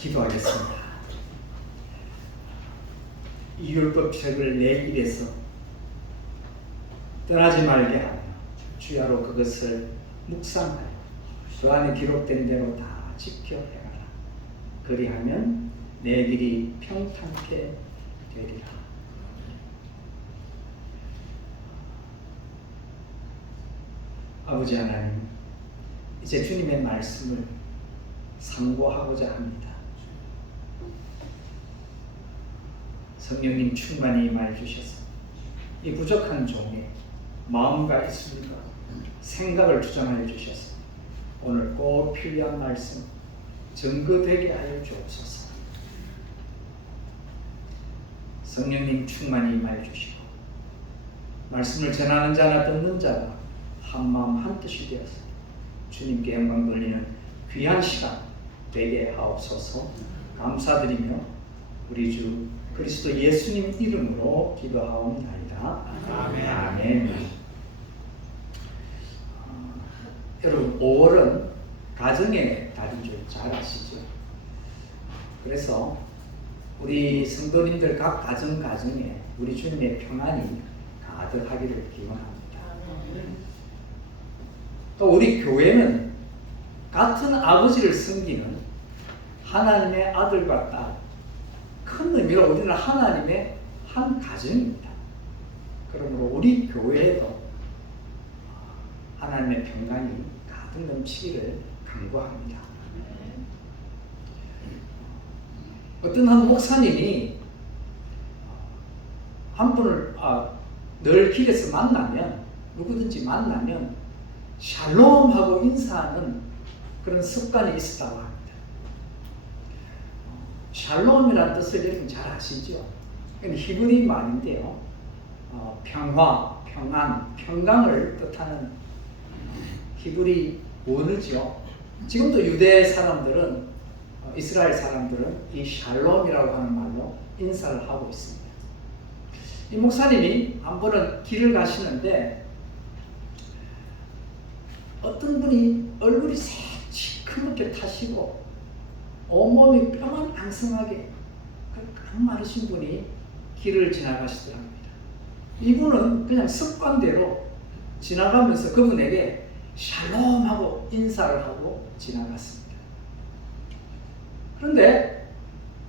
같이 기도하겠습니다. 이 율법책을 내 입에서 떠나지 말게 하며 주야로 그것을 묵상하여 그 안에 기록된 대로 다 지켜 행하라. 그리하면 내 길이 평탄케 되리라. 아버지 하나님, 이제 주님의 말씀을 상고하고자 합니다. 성령님 충만히 임하여 주셔서 이 부족한 종의 마음과 있습니다. 생각을 주장하여 주셔서 오늘 꼭 필요한 말씀 증거되게 하여 주옵소서. 성령님 충만히 임하여 주시고 말씀을 전하는 자나 듣는 자가 한마음 한뜻이 되어서 주님께 영광 돌리는 귀한 시간 되게 하옵소서. 감사드리며 우리 주 그리스도 예수님 이름으로 기도하옵나이다. 아멘. 아멘. 여러분 5월은 가정의 달인 줄 잘 아시죠? 그래서 우리 성도님들 각 가정에 우리 주님의 평안이 가득하기를 기원합니다. 또 우리 교회는 같은 아버지를 섬기는 하나님의 아들과 딸, 큰 의미로 우리는 하나님의 한 가정입니다. 그러므로 우리 교회에도 하나님의 평강이 가득 넘치기를 간구합니다. 어떤 한 목사님이 한 분을 늘 길에서 만나면, 누구든지 만나면 샬롬하고 인사하는 그런 습관이 있었다고 합니다. 샬롬이라는 뜻을 여러분 잘 아시죠? 히브리 말인데요. 평화, 평안, 평강을 뜻하는 히브리 원어죠. 지금도 유대 사람들은, 이스라엘 사람들은 이 샬롬이라고 하는 말로 인사를 하고 있습니다. 이 목사님이 한 번은 길을 가시는데 어떤 분이 얼굴이 시커멓게 타시고 온몸이 뼈만 앙상하게 깡마르신 분이 길을 지나가시더랍니다. 이분은 그냥 습관대로 지나가면서 그분에게 샬롬하고 인사를 하고 지나갔습니다. 그런데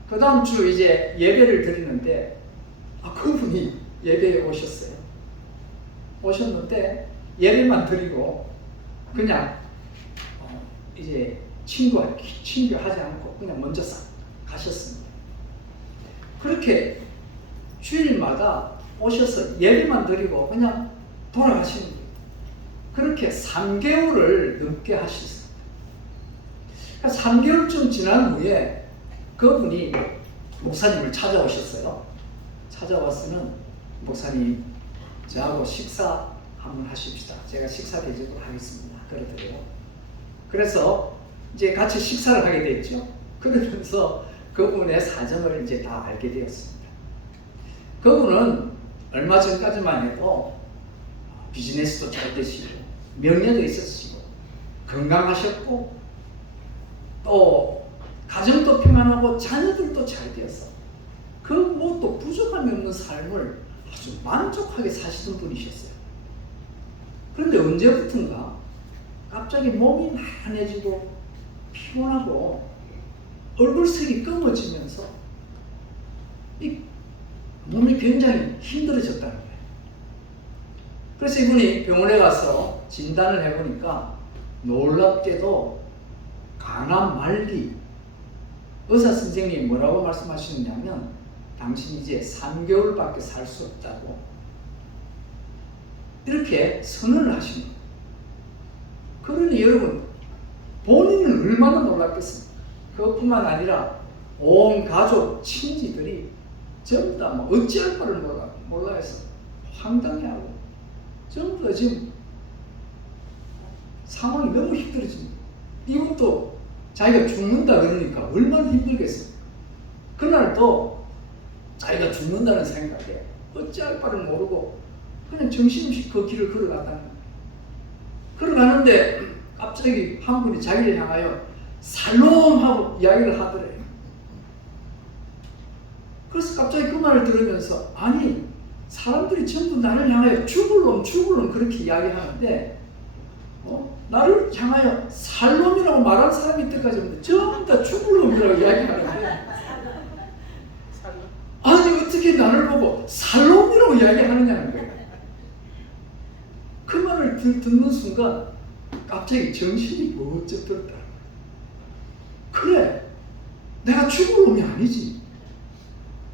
그 다음 주 이제 예배를 드리는데 그분이 예배에 오셨어요. 오셨는데 예배만 드리고 그냥 이제 친구하지 않고 그냥 먼저 싹 가셨습니다. 그렇게 주일마다 오셔서 예배만 드리고 그냥 돌아가시는 거예요. 그렇게 3개월을 넘게 하셨습니다. 3개월쯤 지난 후에 그분이 목사님을 찾아오셨어요. 찾아와서는 목사님, 저하고 식사 한번 하십시다. 제가 식사 대접을 하겠습니다. 그러더래요. 그래서 이제 같이 식사를 하게 됐죠. 그러면서 그분의 사정을 이제 다 알게 되었습니다. 그분은 얼마 전까지만 해도 비즈니스도 잘 되시고 명예도 있으시고 건강하셨고 또 가정도 평안하고 자녀들도 잘 되어서 그 무엇도 부족함이 없는 삶을 아주 만족하게 사시던 분이셨어요. 그런데 언제부턴가 갑자기 몸이 나른해지고 피곤하고 얼굴색이 검어지면서 이 몸이 굉장히 힘들어졌다는 거예요. 그래서 이분이 병원에 가서 진단을 해보니까 놀랍게도 간암 말기. 의사 선생님이 뭐라고 말씀하시느냐면 당신이 이제 3개월밖에 살 수 없다고 이렇게 선언을 하신 거예요. 그러니 여러분 본인은 얼마나 놀랐겠습니까? 그것뿐만 아니라 온 가족, 친지들이 전부 다 어찌할 바를 몰라 해서 황당해하고 전부 다 지금 상황이 너무 힘들어집니다. 이것도 자기가 죽는다 그러니까 얼마나 힘들겠어요. 그날 또 자기가 죽는다는 생각에 어찌할 바를 모르고 그냥 정신없이 그 길을 걸어갔다는 거예요. 걸어가는데 갑자기 한 분이 자기를 향하여 살롬하고 이야기를 하더래요. 그래서 갑자기 그 말을 들으면서 아니 사람들이 전부 나를 향하여 죽을 놈 그렇게 이야기하는데 나를 향하여 살 놈이라고 말한 사람이 이때까지 없는데 전부 다 죽을 놈이라고 이야기하는데 아니 어떻게 나를 보고 살 놈이라고 이야기하느냐는 거예요. 그 말을 듣는 순간 갑자기 정신이 번쩍 들었다. 그래 내가 죽을 놈이 아니지.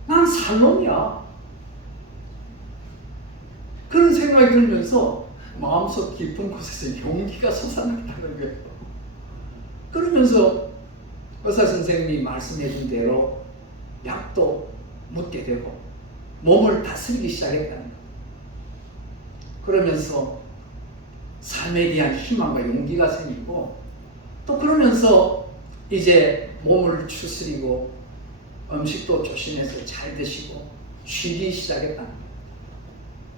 난 살 놈이야. 그런 생각이 들면서 마음속 깊은 곳에서 용기가 솟아났다는 거예요. 그러면서 의사 선생님이 말씀해 준 대로 약도 묻게 되고 몸을 다스리기 시작했다는 거예요. 그러면서 삶에 대한 희망과 용기가 생기고 또 그러면서 이제 몸을 추스리고 음식도 조심해서 잘 드시고 쉬기 시작했다는 거예요.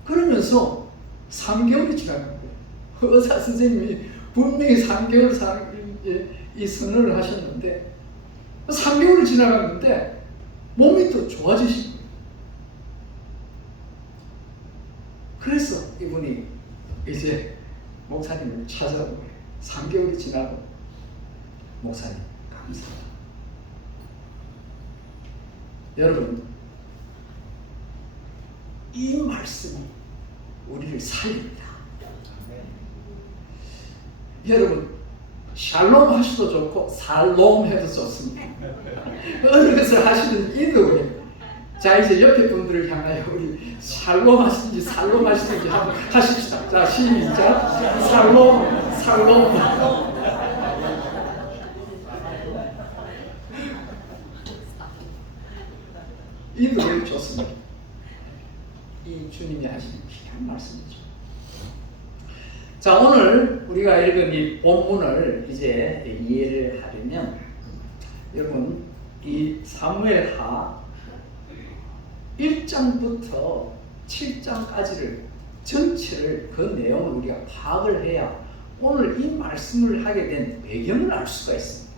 그러면서 3개월이 지나간 거예요. 의사 선생님이 분명히 3개월 이 선언을 하셨는데 3개월이 지나갔는데 몸이 더 좋아지신 거예요. 그래서 이분이 이제 목사님을 찾아온 거예요. 3개월이 지나고 목사님 감사합니다. 여러분 이 말씀이 우리를 살립니다. 여러분 샬롬 하셔도 좋고 살롬 해도 좋습니다. 어느 것을 하시든 이득이에요. 자 이제 옆에 분들을 향하여 우리 샬롬 하시든지 살롬 하시든지 한번 하십시다. 자 시작. 살롬 이득이 좋습니다. 이 주님이 하시는 귀한 말씀이죠. 자 오늘 우리가 읽은 이 본문을 이제 이해를 하려면 여러분 이 사무엘하 1장부터 7장까지를 전체를 그 내용을 우리가 파악을 해야 오늘 이 말씀을 하게 된 배경을 알 수가 있습니다.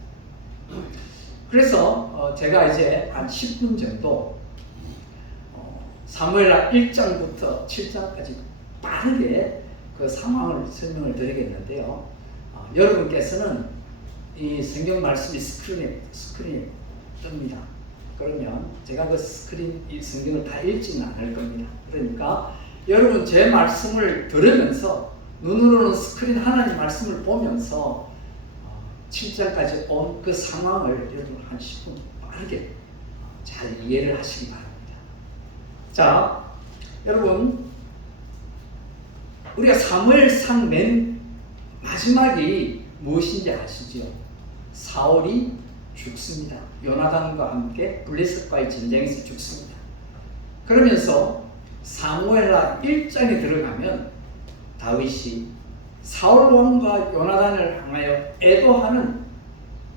그래서 제가 이제 한 10분 정도 사무엘하 1장부터 7장까지 빠르게 그 상황을 설명을 드리겠는데요. 여러분께서는 이 성경 말씀이 스크린에 뜹니다. 그러면 제가 그 스크린 이 성경을 다 읽지는 않을 겁니다. 그러니까 여러분 제 말씀을 들으면서 눈으로는 스크린 하나님 말씀을 보면서 7장까지 온 그 상황을 여러분 한 10분 빠르게 잘 이해를 하시기 바랍니다. 자, 여러분 우리가 사무엘상 맨 마지막이 무엇인지 아시죠? 사울이 죽습니다. 요나단과 함께 블레셋과의 전쟁에서 죽습니다. 그러면서 사무엘하 1장에 들어가면 다윗이 사울 왕과 요나단을 향하여 애도하는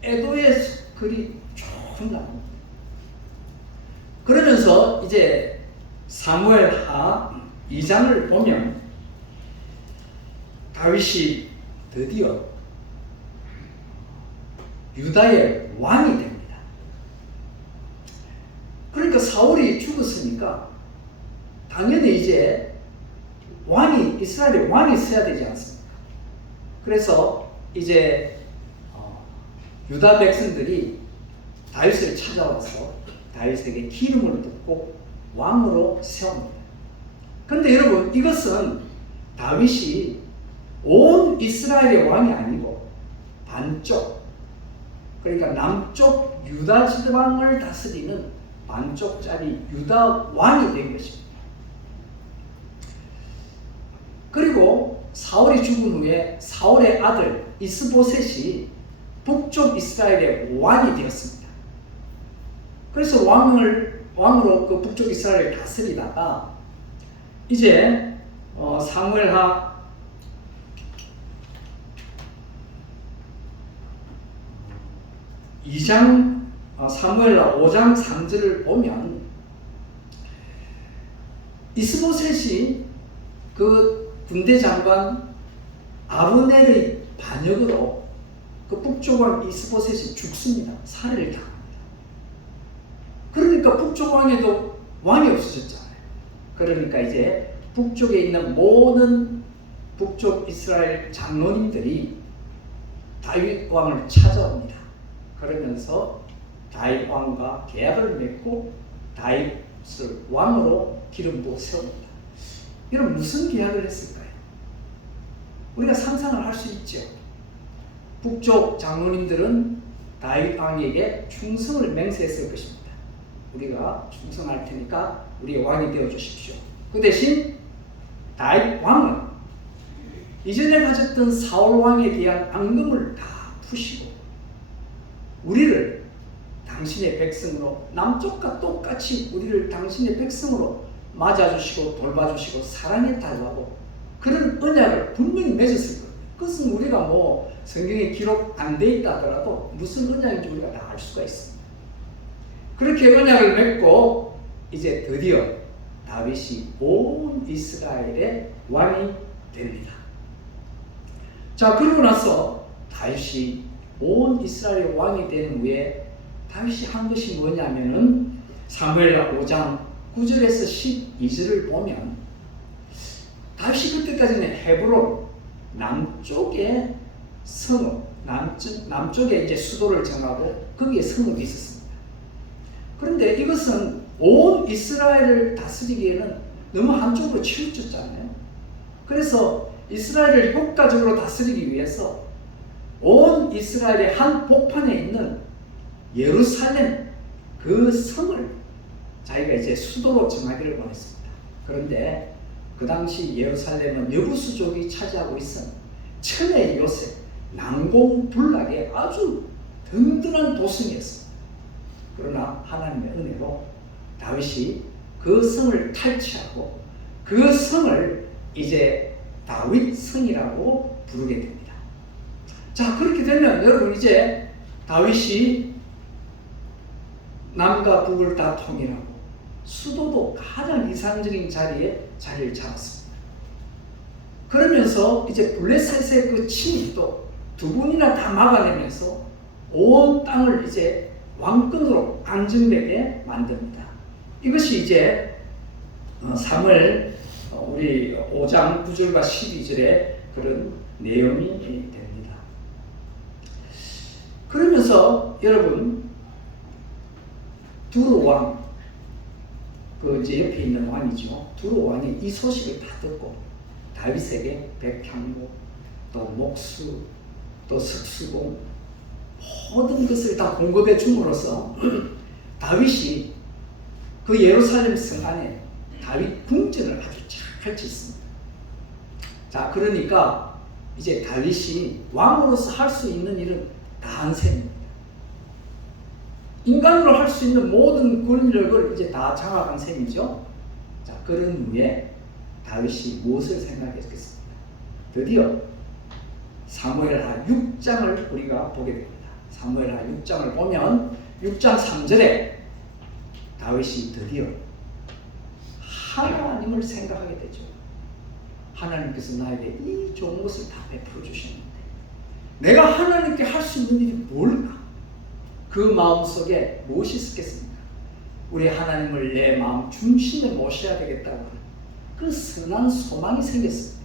애도의 글이 쭉 나옵니다. 그러면서 이제 사무엘하 2장을 보면 다윗이 드디어 유다의 왕이 됩니다. 그러니까 사울이 죽었으니까 당연히 이제 이스라엘의 왕이 있어야 되지 않습니까? 그래서 이제 유다 백성들이 다윗을 찾아와서 다윗에게 기름을 붓고 왕으로 세웁니다. 그런데 여러분 이것은 다윗이 온 이스라엘의 왕이 아니고 반쪽, 그러니까 남쪽 유다 지방을 다스리는 반쪽짜리 유다 왕이 된 것입니다. 그리고 사울이 죽은 후에 사울의 아들 이스보셋이 북쪽 이스라엘의 왕이 되었습니다. 그래서 왕으로 그 북쪽 이스라엘을 다스리다가 이제 사무엘하 2장 사무엘하 5장 3절을 보면 이스보셋이 그 군대 장관 아브넬의 반역으로 그 북쪽 왕 이스보셋이 죽습니다. 살해를 당합니다. 그러니까 북쪽 왕에도 왕이 없어졌잖아요. 그러니까 이제 북쪽에 있는 모든 북쪽 이스라엘 장로님들이 다윗 왕을 찾아옵니다. 그러면서 다윗 왕과 계약을 맺고 다윗을 왕으로 기름 부어 세웁니다. 이런 무슨 계약을 했을까요? 우리가 상상을 할 수 있죠. 북쪽 장로님들은 다윗 왕에게 충성을 맹세했을 것입니다. 우리가 충성할 테니까 우리 왕이 되어 주십시오. 그 대신 다윗 왕은 이전에 가졌던 사울 왕에 대한 앙금을 다 푸시고 우리를 당신의 백성으로, 남쪽과 똑같이 우리를 당신의 백성으로 맞아주시고 돌봐주시고 사랑해 달라고 그런 언약을 분명히 맺었을 거예요. 그것은 우리가 뭐 성경에 기록 안 돼 있다 하더라도 무슨 언약인지 우리가 다 알 수가 있습니다. 그렇게 언약을 맺고 이제 드디어 다윗이 온 이스라엘의 왕이 됩니다. 자, 그러고 나서 다윗이 온 이스라엘의 왕이 된 후에 다윗이 한 것이 뭐냐면은 사무엘하 5장 9절에서 12절을 보면 다윗이 그때까지는 헤브론 남쪽에 성읍, 남쪽에 이제 수도를 정하고 거기에 성읍이 있었습니다. 그런데 이것은 온 이스라엘을 다스리기에는 너무 한쪽으로 치우쳤잖아요. 그래서 이스라엘을 효과적으로 다스리기 위해서 온 이스라엘의 한 복판에 있는 예루살렘 그 성을 자기가 이제 수도로 정하기를 원했습니다. 그런데 그 당시 예루살렘은 여부수족이 차지하고 있은 천의 요새 난공불락의 아주 든든한 도성이었습니다. 그러나 하나님의 은혜로 다윗이 그 성을 탈취하고 그 성을 이제 다윗 성이라고 부르게 됩니다. 자, 그렇게 되면 여러분 이제 다윗이 남과 북을 다 통일하고 수도도 가장 이상적인 자리에 자리를 잡았습니다. 그러면서 이제 블레셋의 그 침입도 두 분이나 다 막아내면서 온 땅을 이제 왕권으로 안정되게 만듭니다. 이것이 이제 사무엘 우리 5장 9절과 12절의 그런 내용이 됩니다. 그러면서 여러분 두로 왕, 그 이제 옆에 있는 왕이죠. 두로 왕이 이 소식을 다 듣고 다윗에게 백향목, 또 목수, 또 석수공 모든 것을 다 공급해 줌으로써 다윗이 그 예루살렘 성 안에 다윗 궁전을 아주 잘 짓습니다. 자, 그러니까 이제 다윗이 왕으로서 할 수 있는 일은 다 한 셈입니다. 인간으로 할 수 있는 모든 권력을 이제 다 장악한 셈이죠. 자, 그런 후에 다윗이 무엇을 생각했겠습니까? 드디어 사무엘하 6장을 우리가 보게 됩니다. 사무엘하 6장을 보면 6장 3절에 다윗이 드디어 하나님을 생각하게 되죠. 하나님께서 나에게 이 좋은 것을 다 베풀어 주셨는데 내가 하나님께 할 수 있는 일이 뭘까? 그 마음속에 무엇이 있었겠습니까? 우리 하나님을 내 마음 중심에 모셔야 되겠다고 하는 그 선한 소망이 생겼습니다.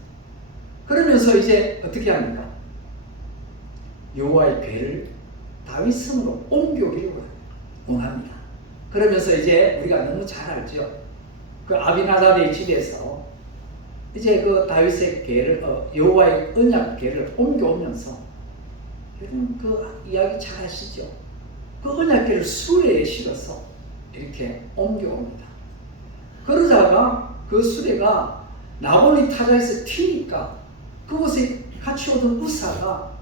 그러면서 이제 어떻게 합니까? 여호와의 궤를 다윗 성으로 옮겨오기를 원합니다. 그러면서 이제 우리가 너무 잘 알죠. 그 아비나답의 집에서 이제 그 다윗의 궤를 여호와의 언약 궤를 옮겨오면서 여러분 그 이야기 잘 아시죠? 그 언약궤를 수레에 실어서 이렇게 옮겨옵니다. 그러다가 그 수레가 나봇이 타자에서 튀니까 그곳에 같이 오던 우사가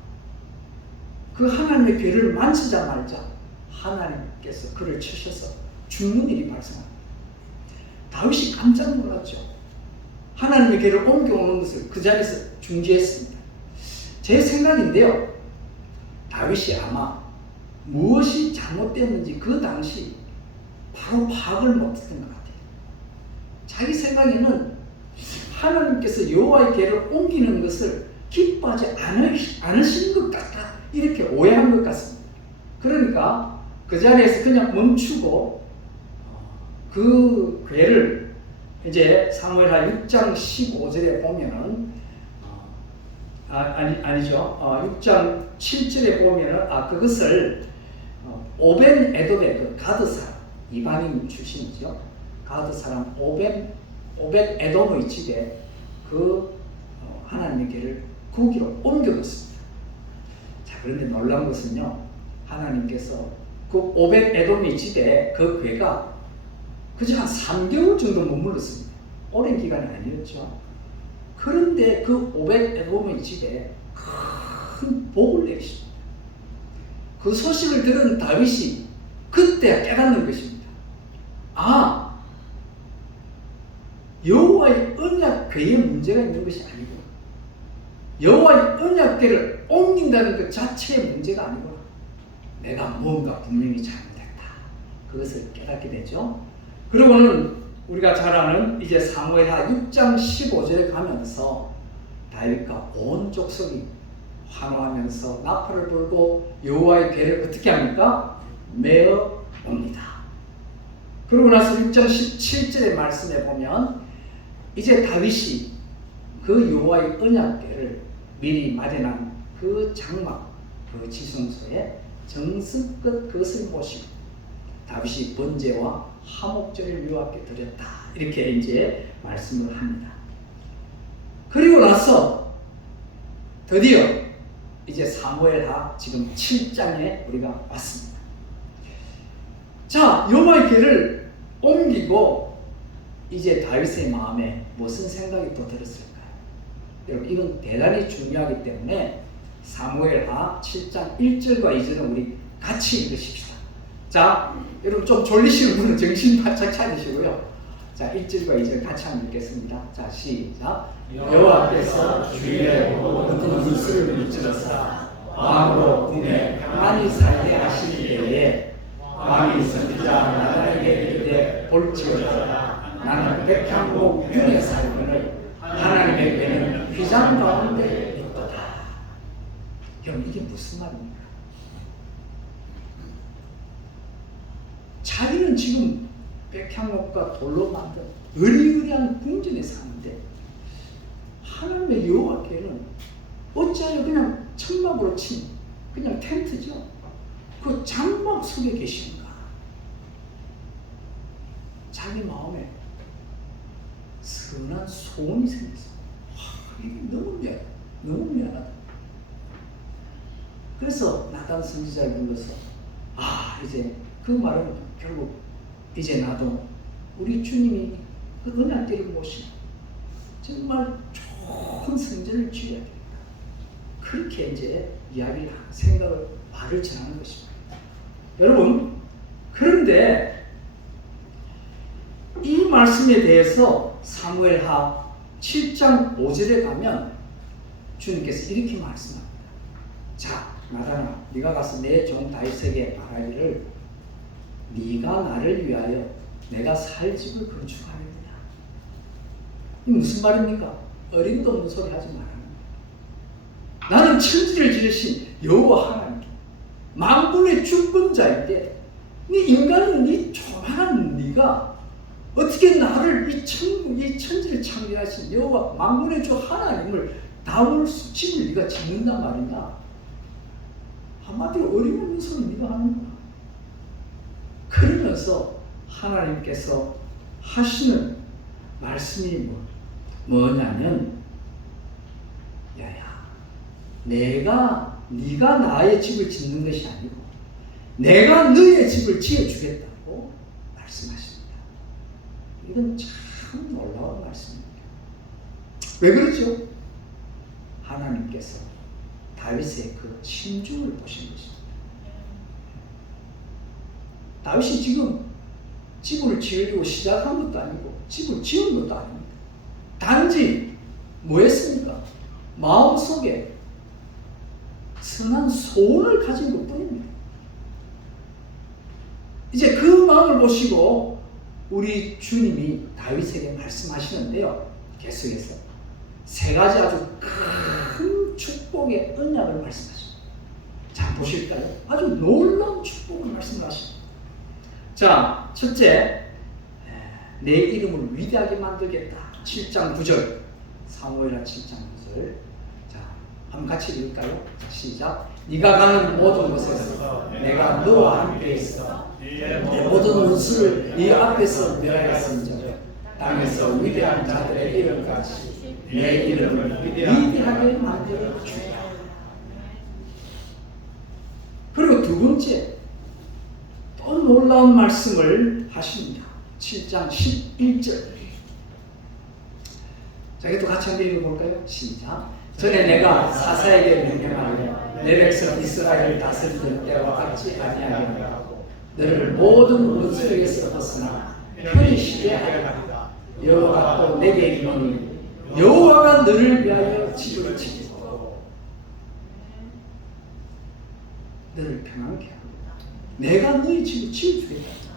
그 하나님의 궤를 만지자마자 하나님께서 그를 치셔서 죽는 일이 발생합니다. 다윗이 깜짝 놀랐죠. 하나님의 궤를 옮겨오는 것을 그 자리에서 중지했습니다. 제 생각인데요. 다윗이 아마 무엇이 잘못됐는지 그 당시 바로 파악을 못했던 것 같아요. 자기 생각에는 하나님께서 여호와의 궤를 옮기는 것을 기뻐하지 않으신 것 같다 이렇게 오해한 것 같습니다. 그러니까 그 자리에서 그냥 멈추고 그 괴를 이제 사무엘하 6장 15절에 보면은 아니죠. 6장 7절에 보면은 그것을 오벤 에돔의 그 가드 사람, 이방인 출신이죠. 가드 사람 오벤 에돔의 집에 그 하나님의 괴를 거기로 옮겨놓습니다. 자, 그런데 놀라운 것은요, 하나님께서 그 오벤 에돔의 집에 그 괴가 그저 한 3개월 정도 머물렀습니다. 오랜 기간이 아니었죠. 그런데 그 오벤 에돔의 집에 큰 복을 내리십니다. 그 소식을 들은 다윗이 그때 깨닫는 것입니다. 여호와의 언약궤에 문제가 있는 것이 아니고 여호와의 언약궤를 옮긴다는 것 자체의 문제가 아니구나. 내가 뭔가 분명히 잘못했다. 그것을 깨닫게 되죠. 그리고는 우리가 잘 아는 이제 사무엘하 6장 15절에 가면서 다윗과 온 족속이 환호하면서 나팔을 불고 여호와의 궤를 어떻게 합니까? 메어 옵니다. 그러고 나서 6장 17절의 말씀에 보면 이제 다윗이 그 여호와의 언약궤를 미리 마련한 그 장막, 그 지성소에 정성껏 그것을 모시고 다윗이 번제와 화목제를 여호와께 드렸다. 이렇게 이제 말씀을 합니다. 그리고 나서 드디어 이제 사무엘하 지금 7장에 우리가 왔습니다. 자, 여호와의 궤를 옮기고 이제 다윗의 마음에 무슨 생각이 또 들었을까요? 여러분, 이건 대단히 중요하기 때문에 사무엘하 7장 1절과 2절은 우리 같이 읽으십시다. 자, 여러분 좀 졸리시는 분은 정신 바짝 차리시고요. 자, 1절과 2절 같이 한번 읽겠습니다. 자, 시작. 여호와께서 주일에 모든 문수를 물질러서 왕으로 궁에 평안히 살게 하실 때에 왕이 선지자 나단에게 이르되 볼지어다 나는 백향목 균에 살거늘 하나님의 궤는 휘장 가운데 있도다. 여러분, 이게 무슨 말입니까? 자기는 지금 백향목과 돌로 만든 으리으리한 궁전에 사는데 하나님의 여호와께는 어찌하여 그냥 천막으로 친 그냥 텐트죠. 그 장막 속에 계신가? 자기 마음에 선한 소원이 생겼어. 이게 너무 미안하다. 그래서 나단 선지자를 불러서 이제 그 말은 결국 이제 나도 우리 주님이 그 언약궤를 모시고 정말 좋은 성전을 지어야 됩니다. 그렇게 이제 이야기를 생각을 말을 전하는 것입니다. 여러분, 그런데 이 말씀에 대해서 사무엘하 7장 5절에 가면 주님께서 이렇게 말씀합니다. 자, 나단아, 네가 가서 내 종 다윗에게 말하기를 네가 나를 위하여 내가 살 집을 건축하느니라. 이 무슨 말입니까? 어림도 없는 소리 하지 말라는 거예요. 나는 천지를 지으신 여호와 하나님, 만군의 주권자인데 네 인간은 네 조만한 네가 어떻게 나를 이 천지를 창조하신 여호와 만군의 주 하나님을 다울 집을 네가 짓는단 말이냐? 한마디로 어림없는 소리 네가 하는 거야. 그러면서 하나님께서 하시는 말씀이 뭐냐면, 야야, 네가 나의 집을 짓는 것이 아니고 내가 너의 집을 지어주겠다고 말씀하십니다. 이건 참 놀라운 말씀입니다. 왜 그렇죠? 하나님께서 다윗의 그 신중을 보신 것입니다. 다윗이 지금 집을 지으려고 시작한 것도 아니고 집을 지은 것도 아닙니다. 단지 뭐 했습니까? 마음속에 선한 소원을 가진 것뿐입니다. 이제 그 마음을 보시고 우리 주님이 다윗에게 말씀하시는데요. 계속해서 세 가지 아주 큰 축복의 언약을 말씀하십니다. 자, 보실까요? 아주 놀라운 축복을 말씀하십니다. 자, 첫째, 내 이름을 위대하게 만들겠다. 7장 9절. 사무엘하 7장 9절. 자, 한번 같이 읽을까요? 자, 시작. 네가 가는 모든 곳에서 내가 너와 함께 있어 내 모든 원수를 네 앞에서 멸하였은즉 땅에서 위대한 자들의 이름같이 내 이름을 위대하게 만들어 주리라. 그리고 두 번째 또 놀라운 말씀을 하십니다. 7장 11절. 자, 이것도 같이 한번 읽어볼까요? 시작. 전에 내가 사사에게 명령하여 내 백성 이스라엘을 다스리던 때와 같지 아니하게 하고 너를 모든 원수에게서 벗어나 편히 쉬게 하리라. 여호와가 또 내게 이르노니 여호와가 너를 위하여 집을 지키고 너를 평안케 하리라. 내가 너희 집을 지어주겠다.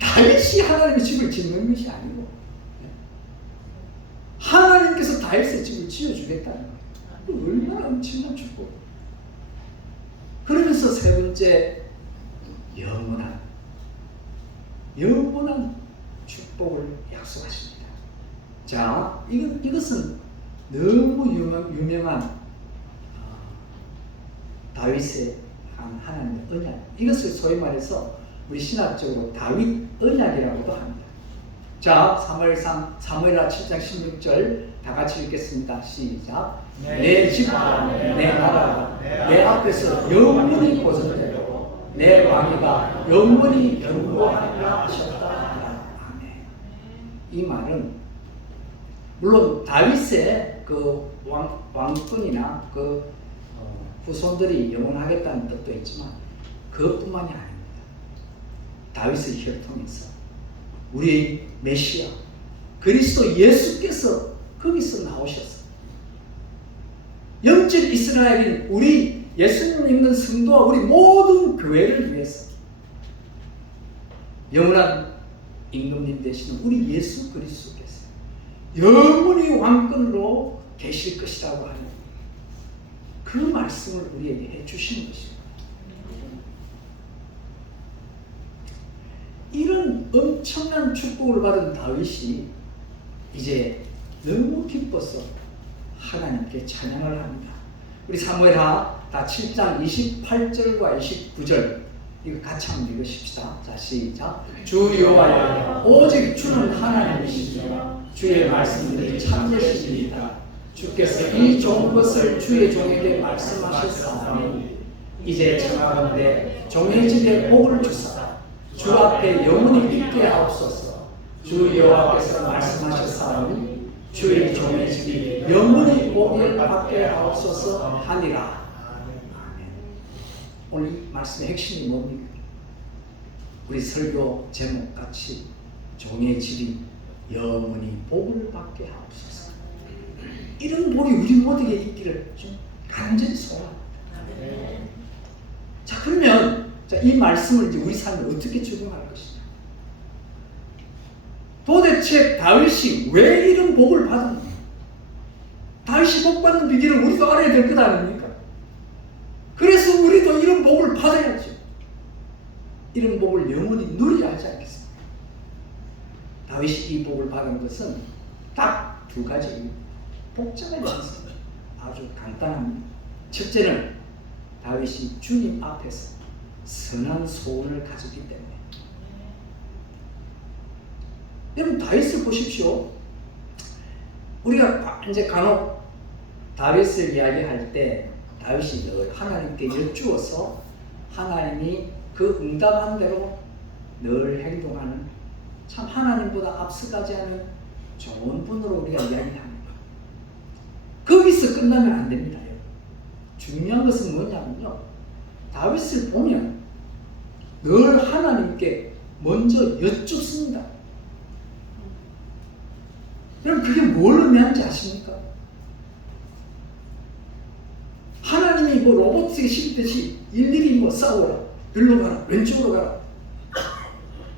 다윗이 하나님의 집을 짓는 것이 아니고 하나님께서 다윗의 집을 지어주겠다는 거예요. 얼마나 엄청난 축복. 그러면서 세 번째, 영원한 축복을 약속하십니다. 자, 이것은 너무 유명한 다윗의 하나님의 언약. 이것을 소위 말해서 우리 신학적으로 다윗 언약이라고도 합니다. 자, 사무엘하 7장 16절 다 같이 읽겠습니다. 시작. 내 집과 내 나라가 내 앞에서 영원히 보존되고 내 왕위가 영원히 견고하리라 하셨다. 아멘. 이 말은 물론 다윗의 그 왕권이나 그 후손들이 영원하겠다는 뜻도 있지만 그것뿐만이 아닙니다. 다윗의 혈통에서 우리의 메시아 그리스도 예수께서 거기서 나오셨어요. 영적 이스라엘인 우리 예수님 믿는 성도와 우리 모든 교회를 위해서 영원한 임금님 되시는 우리 예수 그리스도께서 영원히 왕권으로 계실 것이라고 하는 그 말씀을 우리에게 해주시는 것입니다. 이런 엄청난 축복을 받은 다윗이 이제 너무 기뻐서 하나님께 찬양을 합니다. 우리 사무엘하 7장 28절과 29절 이거 같이 한번 읽으십시다. 자, 시작. 주 여호와여 오직 주는 하나님이시며 주의 말씀들이 참되시니이다. 주께서 이 좋은 것을 주의 종에게 말씀하셨사오니 이제 청하건대 종의 집에 복을 주사 주 앞에 영원히 있게 하옵소서. 주 여호와께서 말씀하셨사오니 주의 종의 집이 영원히 복을 받게 하옵소서 하니라. 아멘. 오늘 이 말씀의 핵심이 뭡니까? 우리 설교 제목같이 종의 집이 영원히 복을 받게 하옵소서. 이런 복이 우리 모두에게 있기를 좀 간절히 소원합니다. 자, 그러면 이 말씀을 이제 우리 삶에 어떻게 적용할 것이냐? 도대체 다윗이 왜 이런 복을 받았냐? 다윗이 복 받는 비결을 우리도 알아야 될 것 아닙니까? 그래서 우리도 이런 복을 받아야죠. 이런 복을 영원히 누려야 하지 않겠습니까? 다윗이 이 복을 받은 것은 딱 두 가지 복잡하지 않습니다. 아주 간단합니다. 첫째는 다윗이 주님 앞에서 선한 소원을 가졌기 때문에. 여러분 다윗을 보십시오. 우리가 이제 간혹 다윗을 이야기할 때 다윗이 늘 하나님께 여쭈어서 하나님이 그 응답한 대로 늘 행동하는 참 하나님보다 앞서가지 않은 좋은 분으로 우리가 이야기합니다. 거기서 끝나면 안 됩니다. 중요한 것은 뭐냐면요, 다윗을 보면 늘 하나님께 먼저 여쭙습니다. 그럼 그게 뭘 의미하는지 아십니까? 하나님이 뭐 로봇에게 시키듯이 일일이 뭐 싸워라, 일로 가라, 왼쪽으로 가라,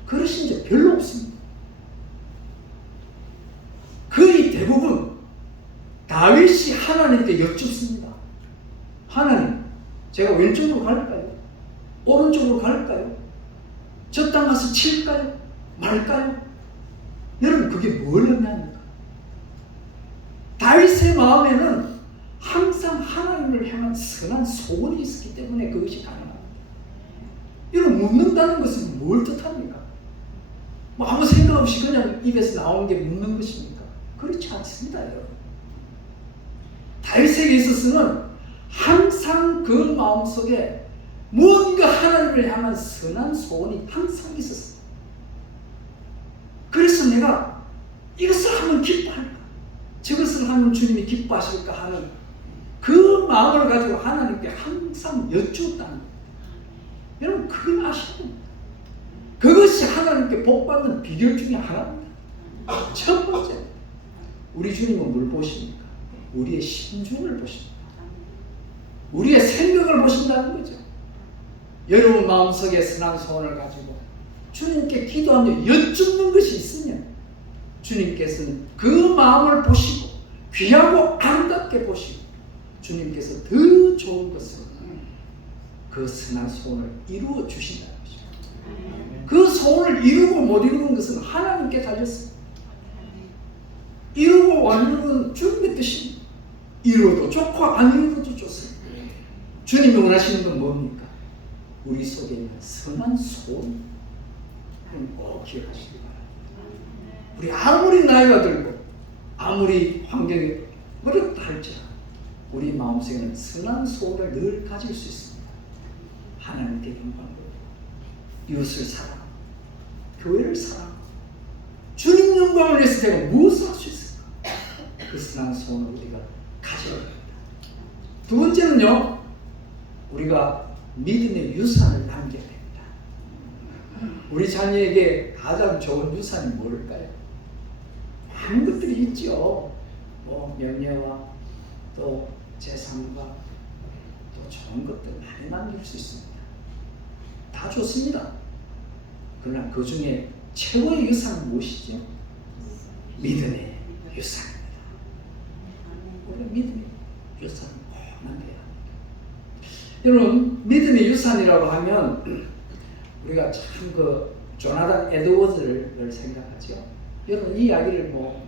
그러신 적 별로 없습니다. 거의 대부분 다윗이 하나님께 여쭙습니다. 하나님, 제가 왼쪽으로 갈까요? 오른쪽으로 갈까요? 저 땅 가서 칠까요? 말까요? 여러분 그게 뭘 의미합니까? 다윗의 마음에는 항상 하나님을 향한 선한 소원이 있었기 때문에 그것이 가능합니다. 여러분 묻는다는 것은 뭘 뜻합니까? 뭐 아무 생각 없이 그냥 입에서 나오는 게 묻는 것입니까? 그렇지 않습니다, 여러분. 다윗에게 있어서는 항상 그 마음속에 무언가 하나님을 향한 선한 소원이 항상 있었어요. 그래서 내가 이것을 하면 기뻐할까? 저것을 하면 주님이 기뻐하실까 하는 그 마음을 가지고 하나님께 항상 여쭈었다는 거예요. 여러분 그걸 아셔야 됩니다. 그것이 하나님께 복받는 비결 중에 하나입니다. 첫 번째, 우리 주님은 뭘 보십니까? 우리의 심중을 보십니다. 우리의 생각을 보신다는 거죠. 여러분 마음속에 선한 소원을 가지고 주님께 기도하며 여쭙는 것이 있으면 주님께서는 그 마음을 보시고 귀하고 아름답게 보시고 주님께서 더 좋은 것으로 그 선한 소원을 이루어 주신다는 것이죠. 그 소원을 이루고 못 이루는 것은 하나님께 달렸습니다. 이루고 안 이루는 주님의 뜻입니다. 이루어도 좋고 안 이루어도 좋습니다. 주님이 원하시는 건 뭡니까? 우리 속에 있는 선한 소원, 꼭 기억하시기 바랍니다. 우리 아무리 나이가 들고 아무리 환경이 어렵다 할지라도 우리 마음속에는 선한 소원을 늘 가질 수 있습니다. 하나님께 영광을 돌리고 이웃을 사랑하고 교회를 사랑하고 주님 영광을 위해서 내가 무엇을 할 수 있을까? 그 선한 소원을 우리가 가져야 합니다. 두 번째는요, 우리가 믿음의 유산을 남겨야 됩니다. 우리 자녀에게 가장 좋은 유산이 뭘까요? 많은 것들이 있죠. 뭐 명예와 또 재산과 또 좋은 것들 많이 남길 수 있습니다. 다 좋습니다. 그러나 그 중에 최고의 유산은 무엇이죠? 믿음의 유산입니다. 우리가 믿음의 유산을 꼭 남겨야 합니다. 여러분 믿음의 유산이라고 하면 우리가 참 그 조나단 에드워즈를 생각하죠. 여러분 이 이야기를 뭐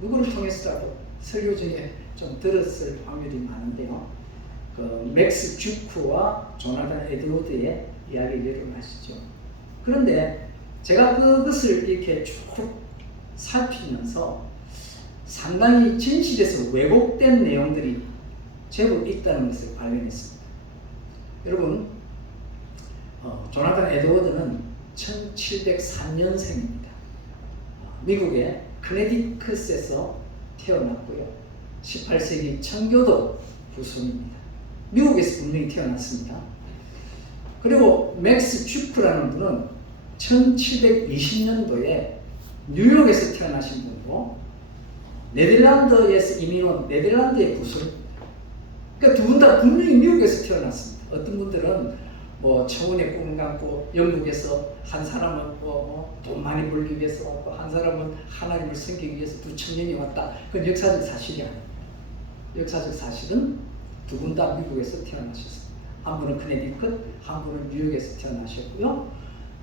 누구를 통해서라도 설교 중에 좀 들었을 확률이 많은데요. 그 맥스 주크와 조나단 에드워드의 이야기를 여러분 아시죠? 그런데 제가 그것을 이렇게 쭉 살피면서 상당히 진실에서 왜곡된 내용들이 제법 있다는 것을 발견했습니다. 여러분, 조나단 에드워드는 1703년생입니다. 미국의 커네티컷에서 태어났고요. 18세기 청교도 후손입니다. 미국에서 분명히 태어났습니다. 그리고 맥스 주크라는 분은 1720년도에 뉴욕에서 태어나신 분이고 네덜란드에서 이민 온 네덜란드의 후손입니다. 그러니까 두 분 다 분명히 미국에서 태어났습니다. 어떤 분들은 뭐 청운의 꿈을 갖고 영국에서 한 사람은 돈 많이 벌기 위해서 왔고 한 사람은 하나님을 섬기기 위해서 2000년이 왔다. 그건 역사적 사실이 아닙니다. 역사적 사실은 두 분 다 미국에서 태어나셨습니다. 한 분은 커네티컷, 한 분은 뉴욕에서 태어나셨고요.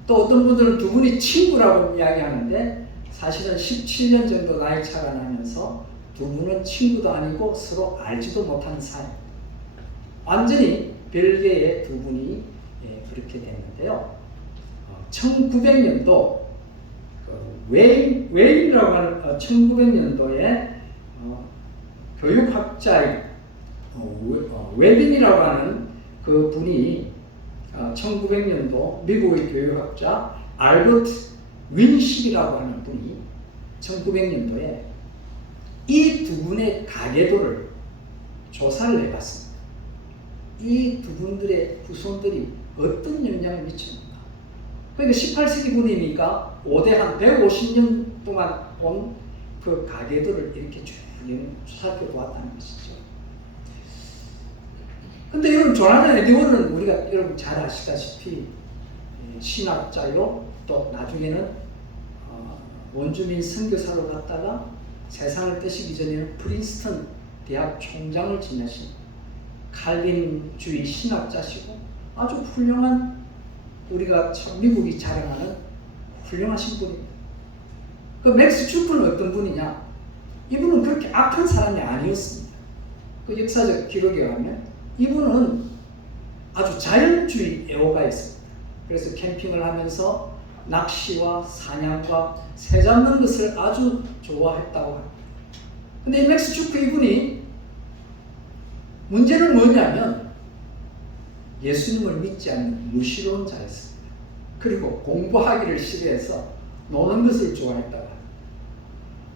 또 어떤 분들은 두 분이 친구라고 이야기하는데 사실은 17년 정도 나이 차가 나면서 두 분은 친구도 아니고 서로 알지도 못하는 사이. 완전히 별개의 두 분이 그렇게 됐는데요. 1900년도 웨인이라고 하는 1900년도에 교육학자의 웨빈이라고 하는 그 분이 1900년도 미국의 교육학자 알버트 윈식이라고 하는 분이 1900년도에 이 두 분의 가계도를 조사를 해봤습니다. 이 두 분들의 후손들이 어떤 영향을 미칩니까? 그러니까 18세기 분이니까 5대 한 150년 동안 온 그 가계도를 이렇게 쭉 살펴보았다는 것이죠. 근데 여러분 조나단 에드워드는 우리가 여러분 잘 아시다시피 신학자요, 또 나중에는 원주민 선교사로 갔다가 세상을 떠시기 전에는 프린스턴 대학 총장을 지내신 칼빈주의 신학자시고 아주 훌륭한 우리가 미국이 자랑하는 훌륭하신 분입니다. 그 맥스 주프는 어떤 분이냐? 이분은 그렇게 악한 사람이 아니었습니다. 그 역사적 기록에 가면 이분은 아주 자연주의 애호가였습니다. 그래서 캠핑을 하면서 낚시와 사냥과 새 잡는 것을 아주 좋아했다고 합니다. 근데 이 맥스 주프 이분이 문제는 뭐냐면 예수님을 믿지 않는 무신론자였습니다. 그리고 공부하기를 싫어해서 노는 것을 좋아했다고 합니다.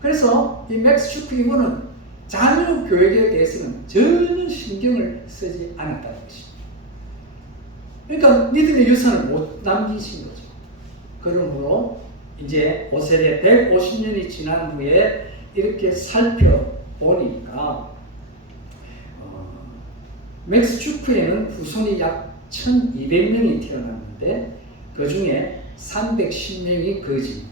그래서 이 맥스 주프 이분은 자녀 교육에 대해서는 전혀 신경을 쓰지 않았다는 것입니다. 그러니까 믿음의 유산을 못 남기신 거죠. 그러므로 이제 오세대 150년이 지난 후에 이렇게 살펴보니까 맥스 주프에는 후손이 약 1200명이 태어났는데 그 중에 310명이 거짓,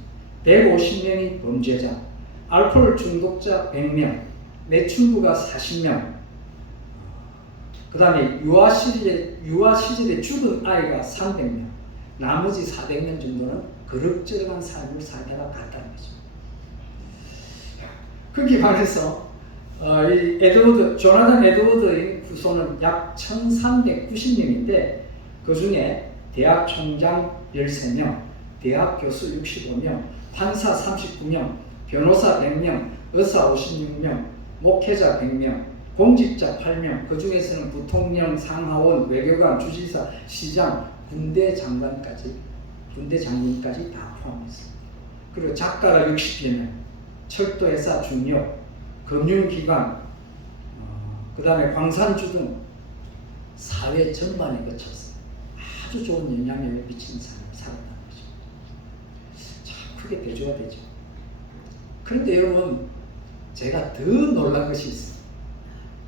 150명이 범죄자, 알코올 중독자 100명, 매춘부가 40명, 그 다음에 유아 시절에 죽은 아이가 300명, 나머지 400명 정도는 그럭저럭한 삶을 살다가 갔다는 거죠. 그렇게 말해서 조나단 에드워드의 후손은 약 1390명인데 그 중에 대학 총장 13명, 대학 교수 65명, 판사 39명, 변호사 100명, 의사 56명, 목회자 100명, 공직자 8명, 그 중에서는 부통령, 상하원, 외교관, 주지사, 시장, 군대 장관까지 다 포함했습니다. 그리고 작가가 60여 명, 철도회사 중역, 금융기관, 그 다음에 광산주 등 사회 전반에 거쳐서 아주 좋은 영향력을 미치는 삶을 살았다는 거죠. 참 크게 대조가 되죠. 그런데 여러분, 제가 더 놀란 것이 있습니다.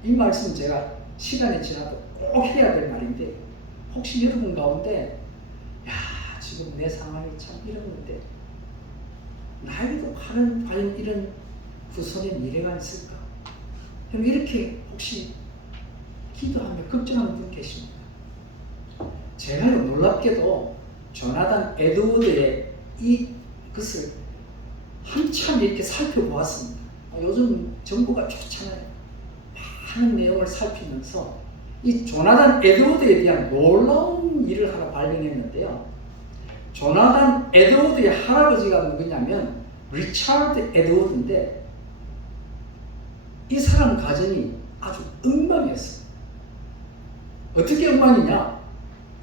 이 말씀 제가 시간이 지나도 꼭 해야 될 말인데, 혹시 여러분 가운데 지금 내 상황이 참 이런 건데 나에게도 과연 이런 후손의 미래가 있을까? 그럼 이렇게 혹시 기도하며 걱정하는 분 계십니까? 제가 놀랍게도 조나단 에드워드의 이것을 한참 이렇게 살펴보았습니다. 요즘 정보가 좋잖아요. 많은 내용을 살피면서 이 조나단 에드워드에 대한 놀라운 일을 하나 발견했는데요. 조나단 에드워드의 할아버지가 누구냐면 리차드 에드워드인데 이 사람 가정이 아주 엉망이었어요. 어떻게 엉망이냐?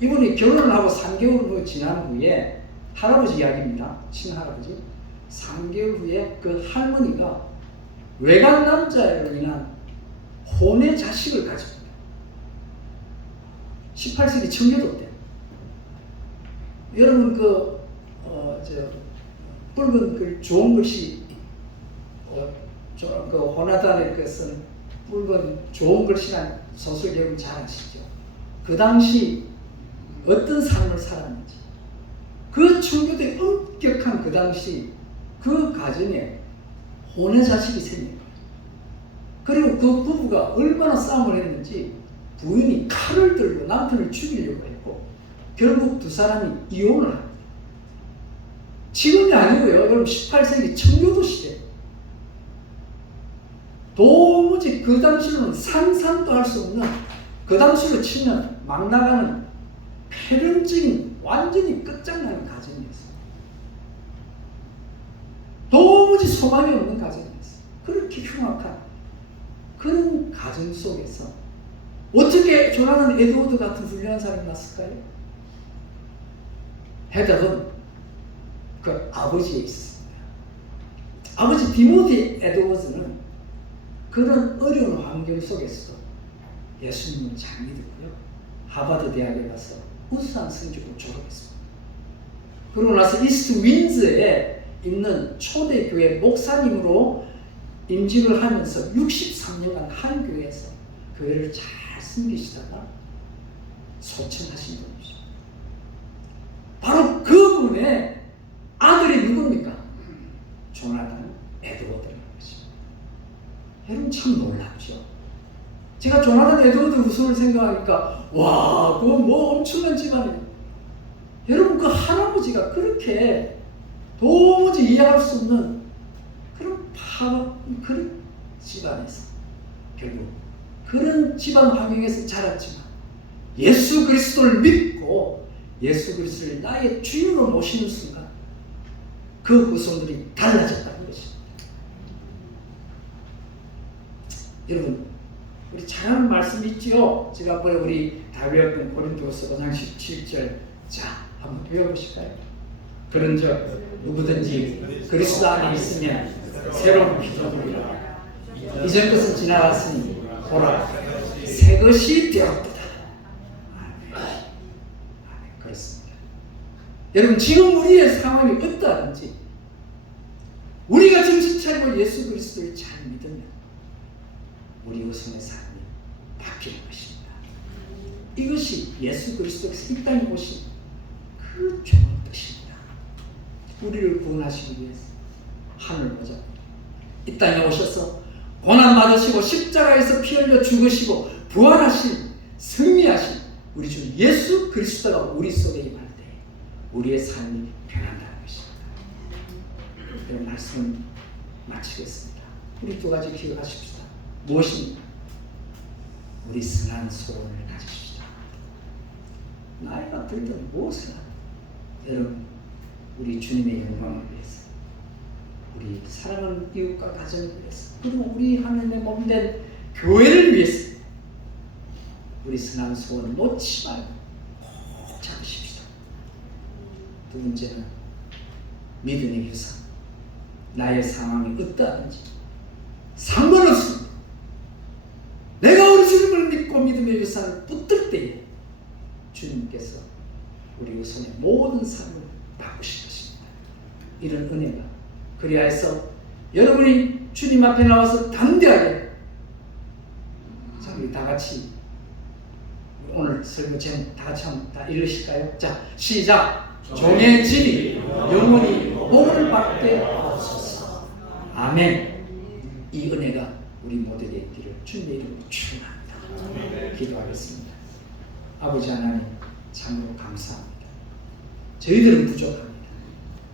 이분이 결혼을 하고 3개월 후 지난 후에 할아버지 이야기입니다. 친할아버지. 3개월 후에 그 할머니가 외간 남자로 인한 혼의 자식을 가집니다. 18세기 청교도 때. 여러분 붉은 글 좋은 글씨 그 호나단의 것은 붉은 좋은 글씨란 소설 여러분 잘 아시죠? 그 당시 어떤 삶을 살았는지, 그 청교도의 엄격한 그 당시 그 가정에 혼의 자식이 생깁니다. 그리고 그 부부가 얼마나 싸움을 했는지 부인이 칼을 들고 남편을 죽이려고 했고 결국 두 사람이 이혼을 합니다. 지금이 아니고요. 여러분 18세기 청교도 시대. 도무지 그 당시로는 상상도 할 수 없는, 그 당시로 치면 막 나가는 폐렴적인 완전히 끝장나는 가정이었어요. 도무지 소망이 없는 가정이었어요. 그렇게 흉악한 그런 가정 속에서 어떻게 조나단 에드워드 같은 훌륭한 사람이 났을까요? 해답은 그 아버지에 있었습니다. 아버지 디모티 에드워즈는 그런 어려운 환경 속에서도 예수님을 잘 믿었고요. 하버드 대학에 가서 우수한 성적으로 졸업했습니다. 그러고 나서 이스트 윈즈에 있는 초대교회 목사님으로 임직을 하면서 63년간 한 교회에서 교회를 잘 섬기시다가 소천하신 분이죠. 바로 그분의 아들이 누굽니까? 조나단 에드워드라는 것입니다. 여러분 참 놀랍죠? 제가 조나단 에드워드 후손을 생각하니까 와, 그건 뭐 엄청난 집안이에요. 여러분 그 할아버지가 그렇게 도무지 이해할 수 없는 그런 집안에서 결국 그런 집안 환경에서 자랐지만 예수 그리스도를 믿고 예수 그리스도를 나의 주인으로 모시는 순간 그 후손들이 달라졌다는 것입니다. 여러분, 우리 잘 아는 말씀 있죠? 지난번에 우리 다 배웠던 고린도서 5장 17절. 자, 한번 배워보실까요? 그런즉 누구든지 그리스도 안에 있으면 새로운 피조물이라. 이전 것은 지나갔으니 보라, 새 것이 되었도다. 아멘. 그렇습니다. 여러분, 지금 우리의 상황이 어떠한지 우리가 정신 차리고 예수 그리스도를 잘 믿으면 우리 후손의 삶이 바뀌는 것입니다. 이것이 예수 그리스도께서 이 땅에 오신 그 좋은 뜻입니다. 우리를 구원하시기 위해서 하늘 보좌 이 땅에 오셔서 고난 받으시고 십자가에서 피 흘려 죽으시고 부활하신 승리하신 우리 주 예수 그리스도가 우리 속에 임할 때 우리의 삶이 변한다는 것입니다. 이런 말씀을 마치겠습니다. 우리 두 가지 기억하십시다. 무엇입니까? 우리 선한 소원을 가지십시다. 나이가 들든 무엇을 하든 여러분, 우리 주님의 영광을 위해서, 우리 사랑하는 이웃과 가정을 위해서, 그리고 우리 하나님의 몸된 교회를 위해서 우리 선한 소원을 놓지 말고 꼭 잡으십시다. 두 번째는 믿음의 유산. 나의 상황이 어떠하든지 상관없습니다. 내가 우리 주님을 믿고 믿음의 유산을 붙들 때에 주님께서 우리 후손의 모든 삶을 바꾸실 것입니다. 이런 은혜가 그리하여서 여러분이 주님 앞에 나와서 담대하게, 자, 우리 다 같이 오늘 설교 제목 다 같이 한번 다 읽으실까요? 자, 시작. 종의 집이 영원히 복을 받게 하옵소서. 아멘. 이 은혜가 우리 모두에게 있기를 주님의 이름으로 축원합니다. 기도하겠습니다. 아버지 하나님, 참으로 감사합니다. 저희들은 부족합니다.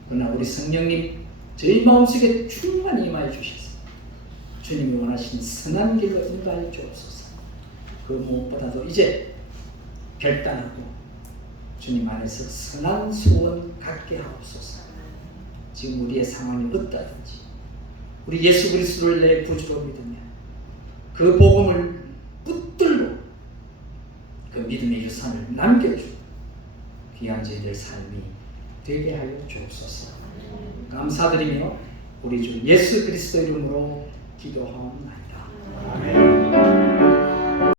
그러나 우리 성령님 저희 마음속에 충만히 임하여 주셔서 주님이 원하시는 선한 길로 인도하여 주옵소서. 그 무엇보다도 이제 결단하고 주님 안에서 선한 소원 갖게 하옵소서. 지금 우리의 상황이 어떠하든지 우리 예수 그리스도를 내 구주로 믿으며 그 복음을 붙들고 그 믿음의 유산을 남겨주고 귀한 저희들 삶이 되게 하여 주옵소서. 감사드리며 우리 주 예수 그리스도 이름으로 기도하옵나이다. 아멘.